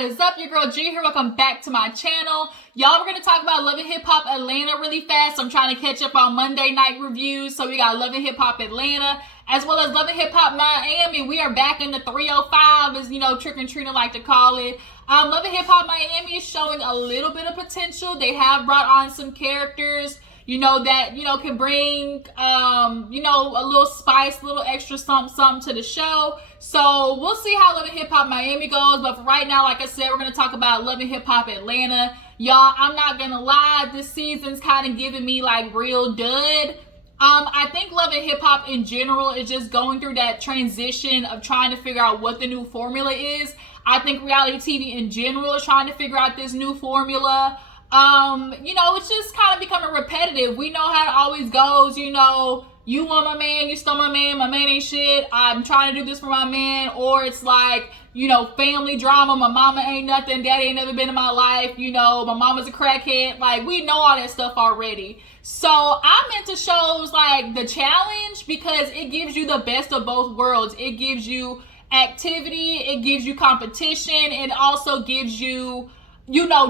What is up? Your girl G here. Welcome back to my channel. Y'all, we're going to talk about Love and Hip Hop Atlanta really fast. I'm trying to catch up on Monday night reviews. So we got Love and Hip Hop Atlanta as well as Love and Hip Hop Miami. We are back in the 305, as you know, Trick and Trina like to call it. Love and Hip Hop Miami is showing a little bit of potential. They have brought on some characters, that, can bring, a little spice, a little extra something to the show. So we'll see how Love and Hip Hop Miami goes. But for right now, like I said, we're going to talk about Love and Hip Hop Atlanta. Y'all, I'm not going to lie, this season's kind of giving me like real dud. I think Love and Hip Hop in general is just going through that transition of trying to figure out what the new formula is. I think reality TV in general is trying to figure out this new formula. It's just kind of becoming repetitive. We know how it always goes, you want my man, you stole my man ain't shit, I'm trying to do this for my man. Or it's like, family drama, my mama ain't nothing, daddy ain't never been in my life, my mama's a crackhead. Like, we know all that stuff already. So I'm into shows like The Challenge because it gives you the best of both worlds. It gives you activity, it gives you competition, it also gives you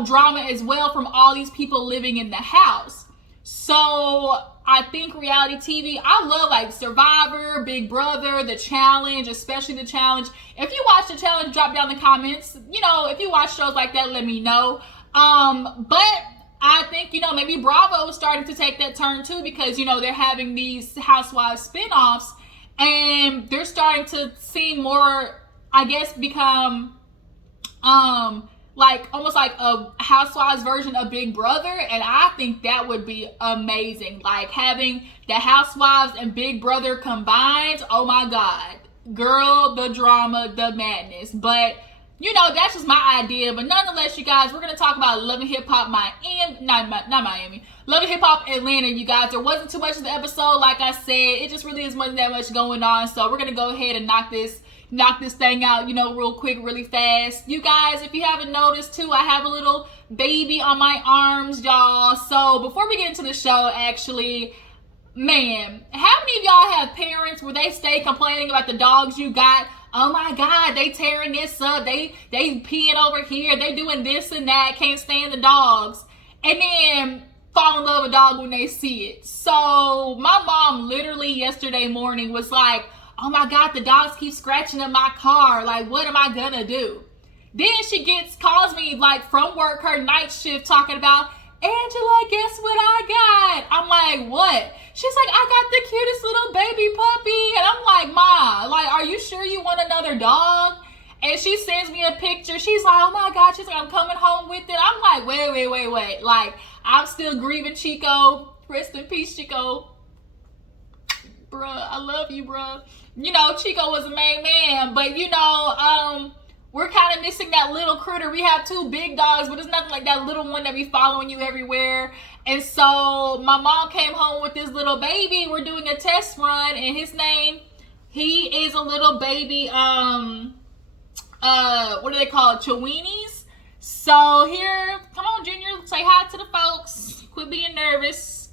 drama as well from all these people living in the house. So I think reality TV, I love like Survivor, Big Brother, The Challenge, especially The Challenge. If you watch The Challenge, drop down in the comments. If you watch shows like that, let me know. But I think, maybe Bravo is starting to take that turn too because, they're having these Housewives spinoffs and they're starting to seem more, I guess, become, like almost like a Housewives version of Big Brother, and I think that would be amazing. Like having the Housewives and Big Brother combined. Oh my God, girl, the drama, the madness. But that's just my idea. But nonetheless, you guys, we're gonna talk about Love and Hip Hop Miami, not Miami, Love and Hip Hop Atlanta. You guys, there wasn't too much of the episode. Like I said, it just really wasn't that much going on. So we're gonna go ahead and knock this thing out, real quick, really fast. You guys, if you haven't noticed too, I have a little baby on my arms, y'all. So before we get into the show, actually, man, how many of y'all have parents where they stay complaining about the dogs you got? Oh my God, they tearing this up, they peeing over here, they doing this and that, can't stand the dogs, and then fall in love with a dog when they see it. So my mom literally yesterday morning was like, oh my God, the dogs keep scratching up my car. Like, what am I gonna do? Then she calls me like from work, her night shift, talking about, Angela, guess what I got? I'm like, what? She's like, I got the cutest little baby puppy. And I'm like, Ma, like, are you sure you want another dog? And she sends me a picture. She's like, oh my God. She's like, I'm coming home with it. I'm like, wait. Like, I'm still grieving Chico. Rest in peace, Chico. Bruh, I love you, bruh. Chico was a main man, but we're kind of missing that little critter. We have two big dogs, but it's nothing like that little one that be following you everywhere. And so my mom came home with this little baby. We're doing a test run, and his name, he is a little baby, what do they call it? Chiweenies. So here, come on, Junior, say hi to the folks. Quit being nervous.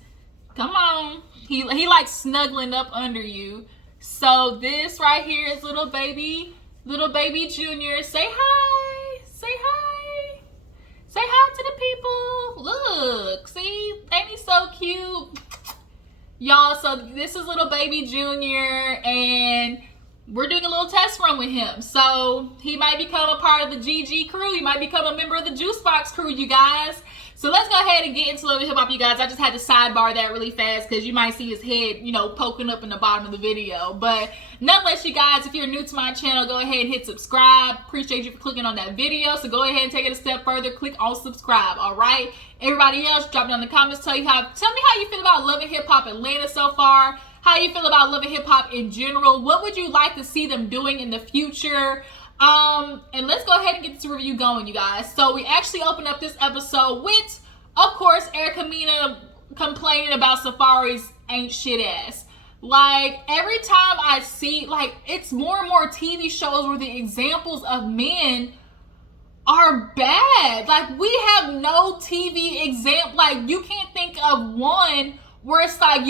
Come on. He like snuggling up under you. So this right here is little baby Junior. Say hi. Say hi. Say hi to the people. Look, see, ain't he so cute? Y'all, so this is little baby Junior, and we're doing a little test run with him. So he might become a part of the GG crew. He might become a member of the Juice Box crew, you guys. So let's go ahead and get into Love and Hip Hop, you guys. I just had to sidebar that really fast because you might see his head, poking up in the bottom of the video. But nonetheless, you guys, if you're new to my channel, go ahead and hit subscribe. Appreciate you for clicking on that video. So go ahead and take it a step further. Click on subscribe, all right? Everybody else, drop down in the comments. Tell me how you feel about Love and Hip Hop Atlanta so far. How you feel about Love and Hip Hop in general. What would you like to see them doing in the future? And let's go ahead and get this review going, you guys. So we actually opened up this episode with, of course, Erica Mena complaining about Safaree's ain't shit ass. Like, every time I see, like, it's more and more TV shows where the examples of men are bad. Like, we have no TV example. Like, you can't think of one where it's like,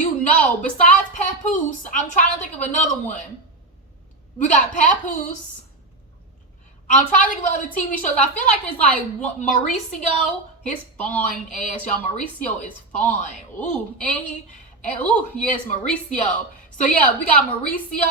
besides Papoose, I'm trying to think of another one. We got Papoose. I'm trying to think of other TV shows. I feel like it's like Mauricio. His fine ass, y'all. Mauricio is fine. Ooh, yes, Mauricio. So yeah, we got Mauricio.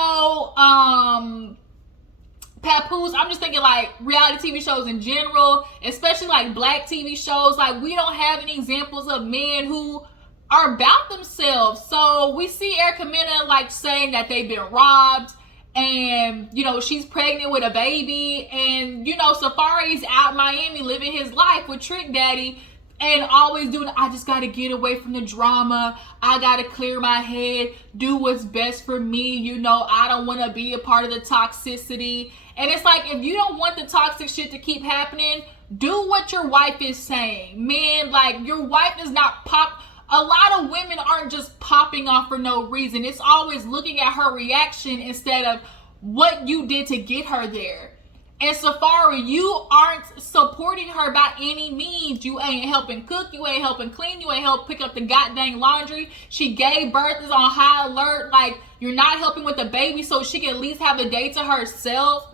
Papoose. I'm just thinking like reality TV shows in general, especially like black TV shows. Like we don't have any examples of men who are about themselves. So we see Erica Mena like saying that they've been robbed, and you know she's pregnant with a baby, and you know Safaree's out in Miami living his life with Trick Daddy, and always doing, I just gotta get away from the drama, I gotta clear my head, do what's best for me, you know, I don't want to be a part of the toxicity. And it's like, if you don't want the toxic shit to keep happening, do what your wife is saying. Man, like, your wife does not pop. A lot of women aren't just popping off for no reason. It's always looking at her reaction instead of what you did to get her there. And Safaree, you aren't supporting her by any means. You ain't helping cook, you ain't helping clean, you ain't help pick up the goddamn laundry. She gave birth, is on high alert. Like, you're not helping with the baby so she can at least have a day to herself.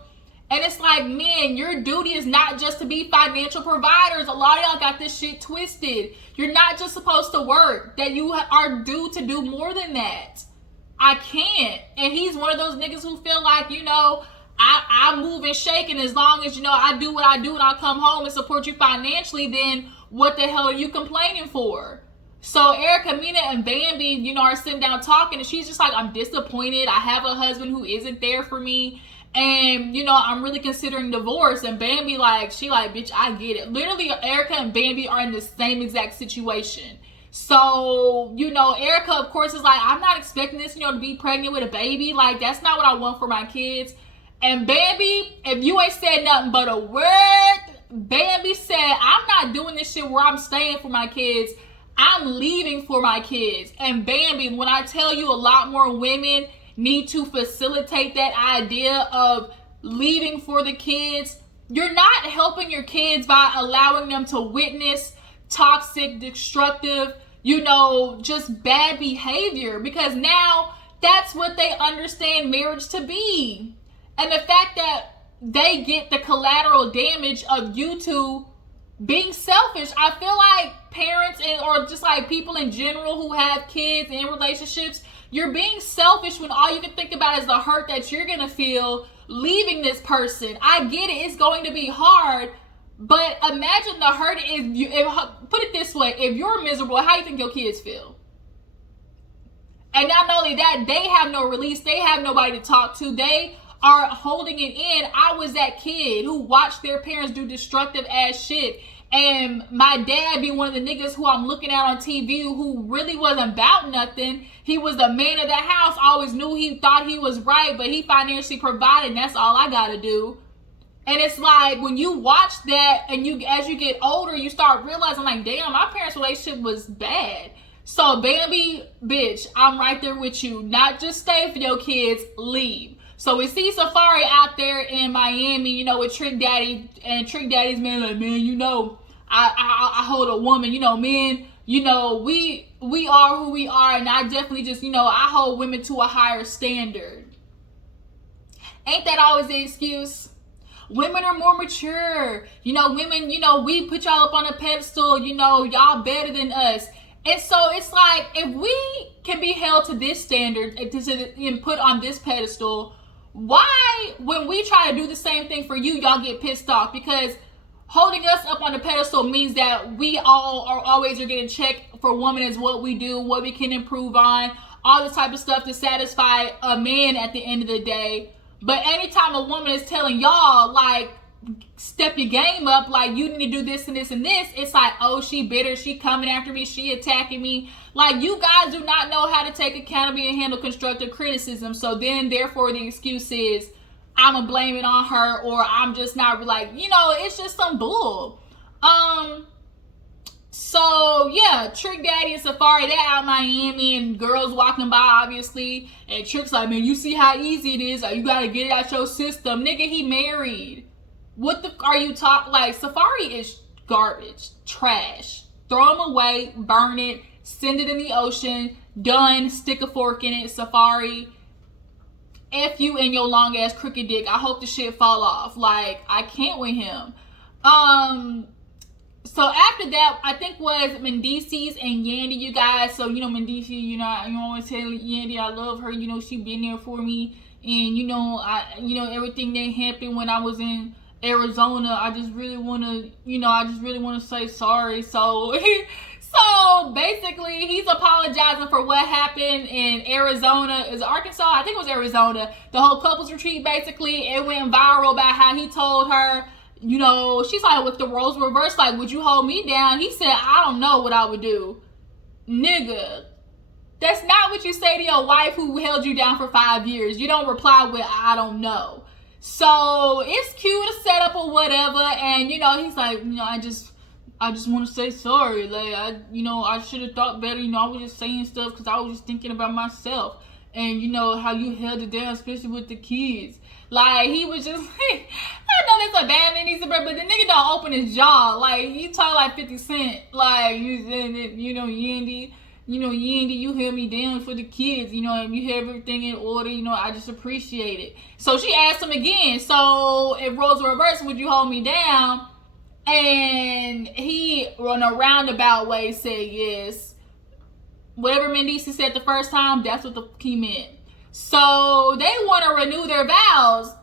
And it's like, man, your duty is not just to be financial providers. A lot of y'all got this shit twisted. You're not just supposed to work. That you are due to do more than that. I can't. And he's one of those niggas who feel like, you know, I move and shake, and as long as, you know, I do what I do and I come home and support you financially, then what the hell are you complaining for? So Erica Mena and Bambi, you know, are sitting down talking, and she's just like, I'm disappointed. I have a husband who isn't there for me. And, you know, I'm really considering divorce. And Bambi, like, she like, bitch, I get it. Literally, Erica and Bambi are in the same exact situation. So, you know, Erica, of course, is like, I'm not expecting this, you know, to be pregnant with a baby. Like, that's not what I want for my kids. And Bambi, if you ain't said nothing but a word, Bambi said, I'm not doing this shit where I'm staying for my kids. I'm leaving for my kids. And Bambi, when I tell you, a lot more women need to facilitate that idea of leaving for the kids. You're not helping your kids by allowing them to witness toxic, destructive, you know, just bad behavior, because now that's what they understand marriage to be. And the fact that they get the collateral damage of you two being selfish. I feel like parents or just like people in general who have kids in relationships, you're being selfish when all you can think about is the hurt that you're gonna feel leaving this person. I get it, it's going to be hard, but imagine the hurt put it this way, if you're miserable, how do you think your kids feel? And not only that, they have no release, they have nobody to talk to, they are holding it in. I was that kid who watched their parents do destructive ass shit, and my dad be one of the niggas who I'm looking at on TV who really wasn't about nothing. He was the man of the house, always knew he thought he was right, but he financially provided, and that's all I gotta do. And it's like, when you watch that and you, as you get older, you start realizing like, damn, my parents' relationship was bad. So Bambi, bitch, I'm right there with you. Not just stay for your kids, leave. So we see Safaree out there in Miami, you know, with Trick Daddy, and Trick Daddy's man like, man, you know, I hold a woman, you know, men, you know, we are who we are, and I definitely just, you know, I hold women to a higher standard. Ain't that always the excuse? Women are more mature. You know, women, you know, we put y'all up on a pedestal, you know, y'all better than us. And so it's like, if we can be held to this standard and put on this pedestal, why, when we try to do the same thing for you, y'all get pissed off? Because holding us up on the pedestal means that we all are always getting checked for women as what we do, what we can improve on, all this type of stuff to satisfy a man at the end of the day. But anytime a woman is telling y'all, like, step your game up, like, you need to do this and this and this, it's like, oh, she bitter, she coming after me, she attacking me. Like, you guys do not know how to take accountability and handle constructive criticism. So then, therefore, the excuse is, I'm gonna blame it on her, or I'm just not, like, you know, it's just some bull. So yeah, Trick Daddy and Safaree, they're out in Miami, and girls walking by, obviously, and Trick's like, man, you see how easy it is, like, you gotta get it out your system. Nigga, he married. What the are you talking? Like, Safaree is garbage, trash. Throw him away, burn it, send it in the ocean, done, stick a fork in it. Safaree, F you and your long ass crooked dick. I hope the shit fall off. Like, I can't with him. So after that, I think was Mendices and Yandy, you guys. So, Mendices, I always tell Yandy I love her. She been there for me. And, everything that happened when I was in Arizona, I just really want to say sorry. So, so basically, he's apologizing for what happened in Arizona. Is it Arkansas? I think it was Arizona. The whole couples retreat, basically, it went viral about how he told her, she's like, with the roles reversed, like, would you hold me down? He said, I don't know what I would do. Nigga, that's not what you say to your wife who held you down for 5 years. You don't reply with, I don't know. So it's cute to set up or whatever. And, he's like, I just want to say sorry. Like, I should have thought better. I was just saying stuff because I was just thinking about myself. And, how you held it down, especially with the kids. Like, he was just, I know that's a bad man, but the nigga don't open his jaw. Like, you talk like 50 Cent. Like, Yandy, Yandy, you held me down for the kids, and you have everything in order, I just appreciate it. So she asked him again, so if roles were reversed, would you hold me down? And he, in a roundabout way, said yes. Whatever Mendices said the first time, that's what he meant. So they want to renew their vows.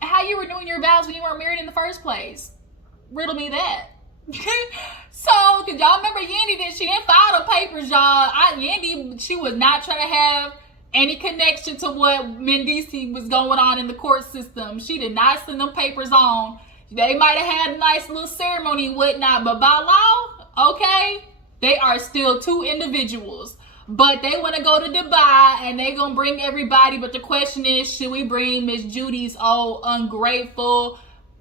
How you renewing your vows when you weren't married in the first place? Riddle me that. So, cause y'all remember Yandy that she didn't file the papers, y'all. Yandy, she was not trying to have any connection to what Mendices was going on in the court system. She did not send them papers on. They might have had a nice little ceremony and whatnot, but by law, okay, they are still two individuals. But they want to go to Dubai and they gonna bring everybody. But the question is, should we bring Miss Judy's old ungrateful,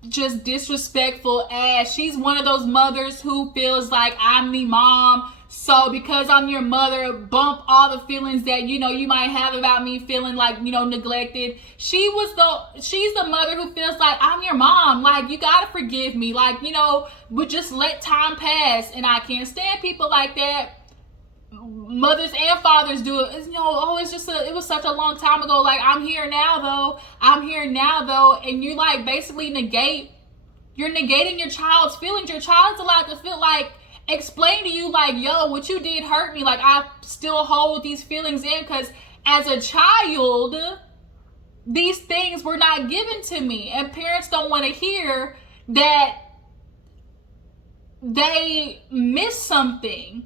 just disrespectful ass? She's one of those mothers who feels like I'm the mom, so because I'm your mother, bump all the feelings that you might have about me feeling like neglected. She's the mother who feels like I'm your mom, like you gotta forgive me, like but just let time pass. And I can't stand people like that. Mothers and fathers do it. It was such a long time ago. Like, I'm here now though, and you like basically you're negating your child's feelings. Your child's allowed to feel like, explain to you like, yo, what you did hurt me. Like, I still hold these feelings in because as a child, these things were not given to me, and parents don't want to hear that they miss something.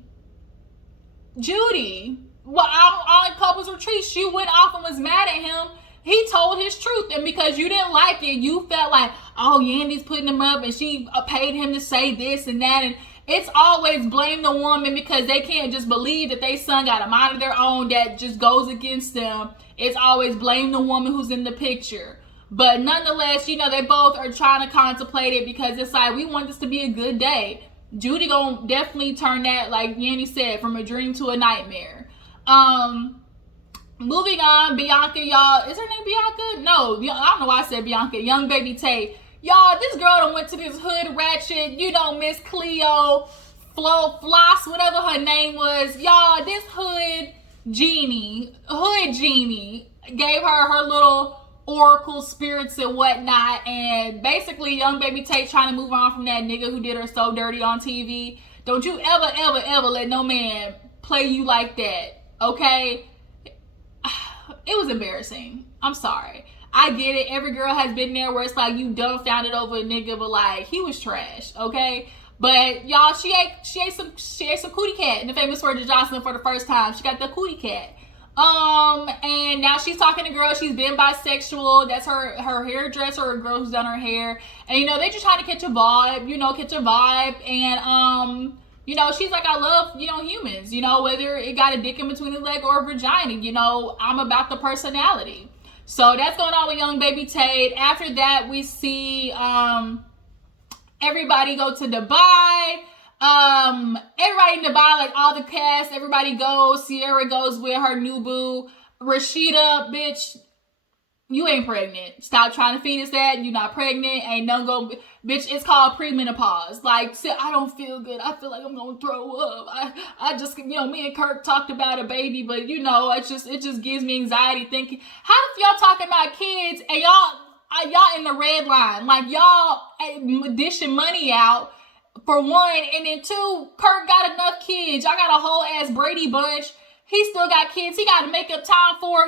Judy, on couples retreat, she went off and was mad at him. He told his truth, and because you didn't like it, you felt like, oh, Yandy's putting him up, and she paid him to say this and that, and it's always blame the woman because they can't just believe that they son got a mind of their own that just goes against them. It's always blame the woman who's in the picture. But nonetheless, they both are trying to contemplate it because it's like, we want this to be a good day. Judy gonna definitely turn that, like Yandy said, from a dream to a nightmare. Moving on, Bianca, y'all. Is her name Bianca? No, I don't know why I said Bianca. Young baby Tay. Y'all, this girl done went to this hood ratchet, Miss Cleo, Floss, whatever her name was. Y'all, this hood genie gave her little oracle spirits and whatnot, and basically young baby Tate trying to move on from that nigga who did her so dirty on TV. Don't you ever let no man play you like that, okay? It was embarrassing. I'm sorry. I get it. Every girl has been there where it's like you dumbfounded over a nigga, but like, he was trash, okay? But y'all, she ate some cootie cat in the Famous Word of Jocelyn for the first time. She got the cootie cat. And now she's talking to girls. She's been bisexual. That's her hairdresser or a girl who's done her hair. And, they just trying to catch a vibe, And, she's like, I love, humans, whether it got a dick in between the leg or a vagina, I'm about the personality. So that's going on with young baby Tate. After that, we see, everybody go to Dubai. Everybody in Dubai, like all the cast, everybody goes. Sierra goes with her new boo. Rashida, bitch, You ain't pregnant. Stop trying to feed us that. You're not pregnant. Ain't no go. Bitch, it's called premenopause. Like, I don't feel good. I feel like I'm going to throw up. I just, me and Kirk talked about a baby, but, it just gives me anxiety thinking, how if y'all talking about kids and y'all in the red line? Like, y'all dishing money out for one, and then two, Kirk got enough kids. Y'all got a whole ass Brady bunch. He still got kids. He got to make up time for,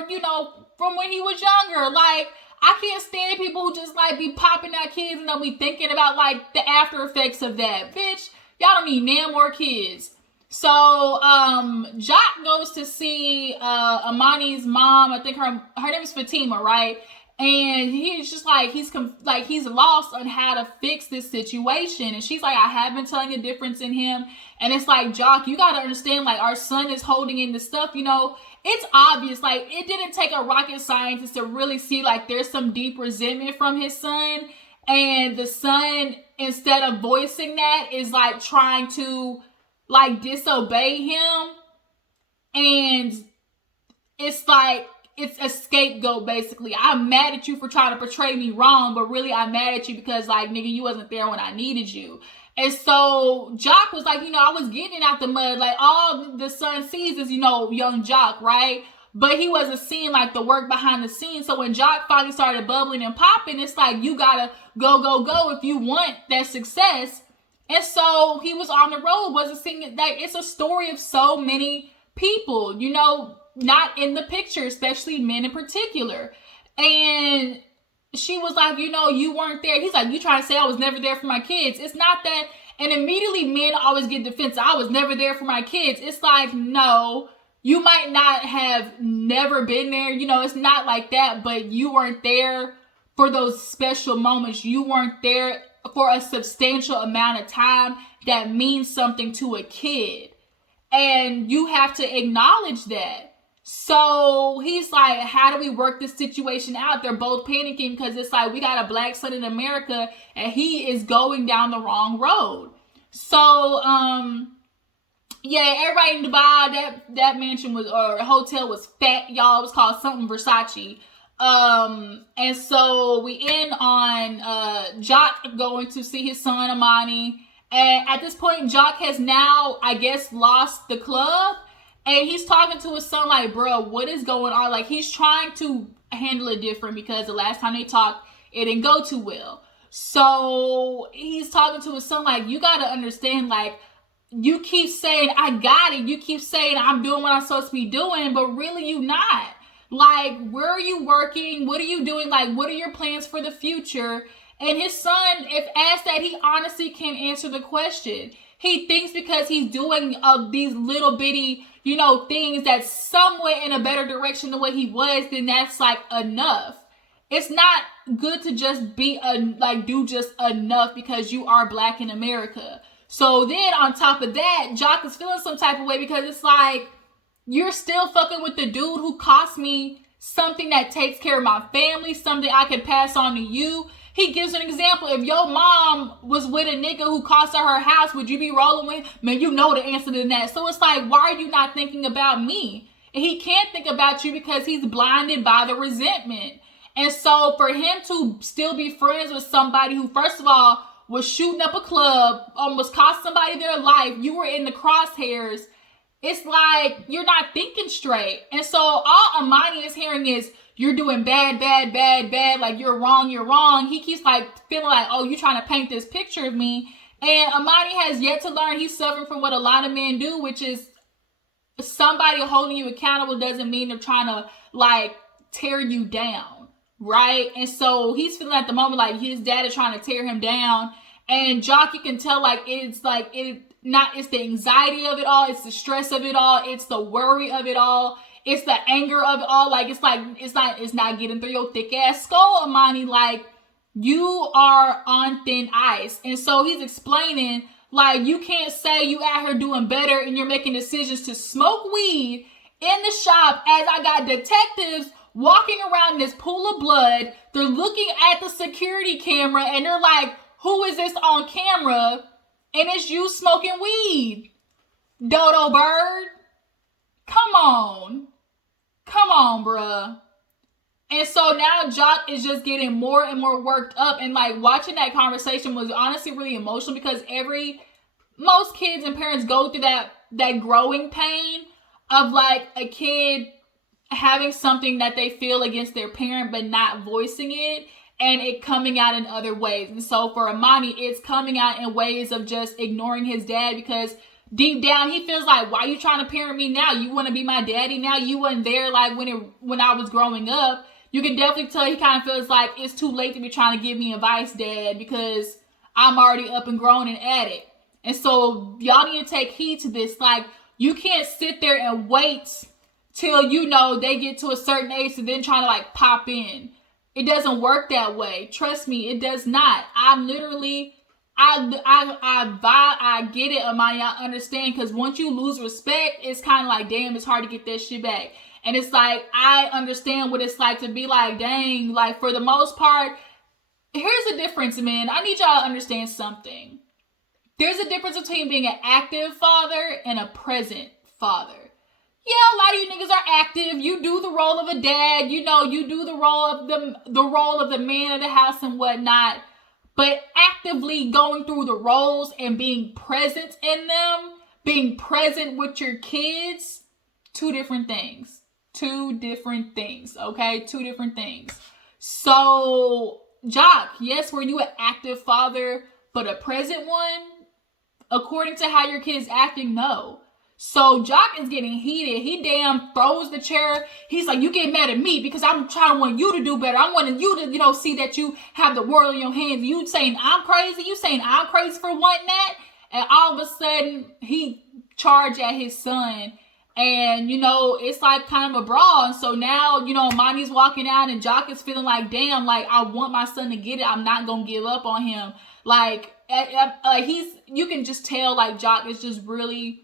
from when he was younger. Like, I can't stand people who just, like, be popping out kids and don't be thinking about, like, the after effects of that. Bitch, y'all don't need no more kids. So, Jock goes to see Amani's mom. I think her name is Fatima, right? And he's just like, he's lost on how to fix this situation. And she's like, I have been telling a difference in him. And it's like, Jock, you got to understand, like, our son is holding in the stuff, It's obvious, like, it didn't take a rocket scientist to really see, like, there's some deep resentment from his son. And the son, instead of voicing that, is, like, trying to, like, disobey him. And it's like, it's a scapegoat, basically. I'm mad at you for trying to portray me wrong, but really I'm mad at you because, like, nigga, you wasn't there when I needed you. And so Jock was like, I was getting out the mud. Like, all the son sees is, young Jock, right? But he wasn't seeing, like, the work behind the scenes. So when Jock finally started bubbling and popping, it's like, you gotta go if you want that success. And so he was on the road, wasn't seeing it. Like, it's a story of so many people, not in the picture, especially men in particular. And she was like, you weren't there. He's like, you trying to say I was never there for my kids. It's not that. And immediately men always get defensive. I was never there for my kids. It's like, no, you might not have never been there. It's not like that, but you weren't there for those special moments. You weren't there for a substantial amount of time that means something to a kid. And you have to acknowledge that. So he's like, how do we work this situation out? They're both panicking because it's like, we got a black son in America and he is going down the wrong road. So, yeah, everybody in Dubai, that mansion was, or hotel was fat, y'all. It was called something Versace. And so we end on, Jock going to see his son, Amani. And at this point, Jock has now, I guess, lost the club. And he's talking to his son like, bro, what is going on? Like, he's trying to handle it different because the last time they talked, it didn't go too well. So he's talking to his son like, you got to understand, like, you keep saying, I got it. You keep saying, I'm doing what I'm supposed to be doing, but really you not. Like, where are you working? What are you doing? Like, what are your plans for the future? And his son, if asked that, he honestly can't answer the question. He thinks because he's doing these little bitty, things that's somewhat in a better direction than what he was, then that's like enough. It's not good to just be do just enough because you are black in America. So then on top of that, Jock is feeling some type of way because it's like, you're still fucking with the dude who cost me something that takes care of my family, something I could pass on to you. He gives an example. If your mom was with a nigga who cost her house, would you be rolling with? Man, you know the answer to that. So it's like, why are you not thinking about me? And he can't think about you because he's blinded by the resentment. And so for him to still be friends with somebody who, first of all, was shooting up a club, almost cost somebody their life, you were in the crosshairs, it's like, you're not thinking straight. And so all Amani is hearing is, you're doing bad, like you're wrong. He keeps like feeling like, oh, you trying to paint this picture of me. And Amani has yet to learn he's suffering from what a lot of men do, which is somebody holding you accountable doesn't mean they're trying to like tear you down, right? And so he's feeling at the moment like his dad is trying to tear him down. And Jock, you can tell it's the anxiety of it all, it's the stress of it all, it's the worry of it all. It's the anger of it all. It's not getting through your thick ass skull, Amani. Like, you are on thin ice. And so he's explaining, like, you can't say you out here doing better and you're making decisions to smoke weed in the shop as I got detectives walking around this pool of blood. They're looking at the security camera and they're like, who is this on camera? And it's you smoking weed. Dodo bird. Come on, bruh. And so now Jock is just getting more and more worked up. And like watching that conversation was honestly really emotional because most kids and parents go through that growing pain of like a kid having something that they feel against their parent but not voicing it, and it coming out in other ways. And so for Imani, it's coming out in ways of just ignoring his dad because deep down he feels like, why are you trying to parent me now? You want to be my daddy now? You wasn't there like when I was growing up. You can definitely tell he kind of feels like it's too late to be trying to give me advice, Dad, because I'm already up and grown and at it. And so y'all need to take heed to this. Like, you can't sit there and wait till, they get to a certain age and then trying to like pop in. It doesn't work that way. Trust me, it does not. I get it, Amani. I understand, because once you lose respect, it's kind of like, damn, it's hard to get that shit back. And it's like, I understand what it's like to be like, dang, like for the most part, here's the difference, man. I need y'all to understand something. There's a difference between being an active father and a present father. Yeah, a lot of you niggas are active. You do the role of a dad. You do the role of the man of the house and whatnot. But actively going through the roles and being present in them, being present with your kids, two different things. Okay? Two different things. So, Jock, yes, were you an active father, but a present one? According to how your kid's acting, no. So Jock is getting heated. He damn throws the chair. He's like, you get mad at me because I'm trying to want you to do better. I'm wanting you to, see that you have the world in your hands. You saying I'm crazy? You saying I'm crazy for wanting that? And all of a sudden, he charged at his son. And, it's like kind of a brawl. And so now, Imani's walking out and Jock is feeling like, damn, like I want my son to get it. I'm not going to give up on him. Like, you can just tell like Jock is just really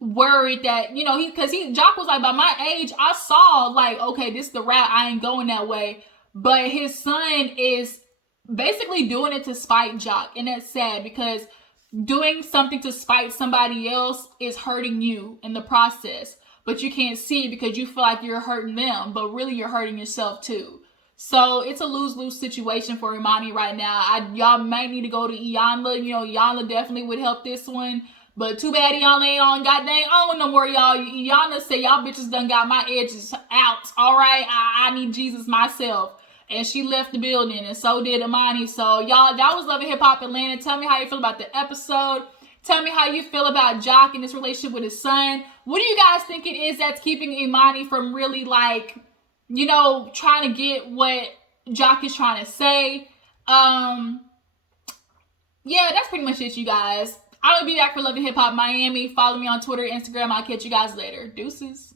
worried that, because Jock was like, by my age, I saw like, okay, this is the route. I ain't going that way. But his son is basically doing it to spite Jock. And that's sad because doing something to spite somebody else is hurting you in the process. But you can't see it because you feel like you're hurting them. But really you're hurting yourself too. So it's a lose-lose situation for Imani right now. Y'all might need to go to Iyanla. Iyanla definitely would help this one. But too bad Iyanla ain't on goddamn own no more, y'all. Iyanla say, y'all bitches done got my edges out. All right, I need Jesus myself. And she left the building, and so did Imani. So y'all, that was Love and Hip Hop Atlanta. Tell me how you feel about the episode. Tell me how you feel about Jock and his relationship with his son. What do you guys think it is that's keeping Imani from really like, trying to get what Jock is trying to say? Yeah, that's pretty much it, you guys. I'm going to be back for Love and Hip Hop Miami. Follow me on Twitter, Instagram. I'll catch you guys later. Deuces.